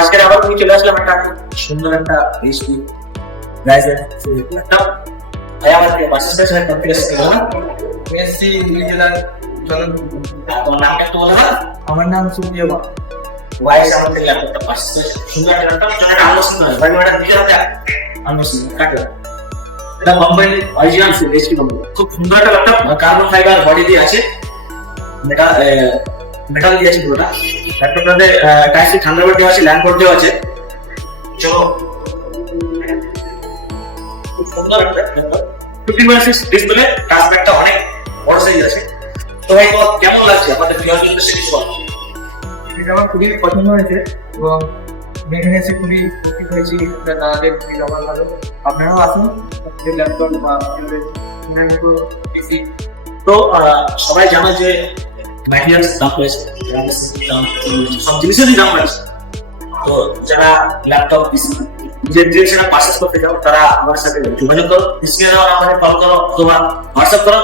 আজকে আবার তুমি চলে আসলাম একটা সুন্দর একটা রেসিপি গাইস একটা আমাদের বাসের সাথে কনফিডেন্স ছিল না মেসি নিউজিল্যান্ড চলুন। তোমার নামটা একটু বলো না। আমার নাম সুপ্রিয় মা। ওয়াইস আমাদের ল্যাপটপটা বাসের সুন্দর একটা ল্যাপটপ যেটা আনবক্সিং করা ভাই এটা দিকে রাখা আনবক্সিং কাটলা এটা বোম্বে অরিজিনাল রেসিপি কোম্পানি খুব সুন্দর একটা ল্যাপটপ কার্বন ফাইবার বডি দিয়ে আছে মেটাল মেটাল দিয়ে আছে পুরোটা ল্যাপটপটাতে টাইপ থান্ডারবার্ড দেওয়া আছে ল্যান্ড পোর্ট দেওয়া আছে চলো খুব সুন্দর একটা ল্যাপটপ 15.6 ডিসপ্লে টাচপ্যাডটা অনেক বড় সাইজ আছে তো ভাই কেমন লাগছে আপনাদের ভিউয়ারদের উদ্দেশ্যে কিছু বলুন এটা আমার খুবই পছন্দ হয়েছে এবং এখানে এসে খুবই খুশি হয়েছি। এটা দাদাদের খুবই আমার ভালো। আপনারাও আসুন আপনাদের ল্যাপটপ বা আপনাদের পিসি। তো সবাই জানে যে ম্যাটেরিয়ালস দাম রয়েছে সব জিনিসেরই দাম রয়েছে তো যারা ল্যাপটপ পিসি নিজের ডিরেকশনে পারচেজ করতে চাও তারা আমার সাথে যোগাযোগ করো স্ক্রিনে দেওয়া নাম্বারে কল করো অথবা হোয়াটসঅ্যাপ করো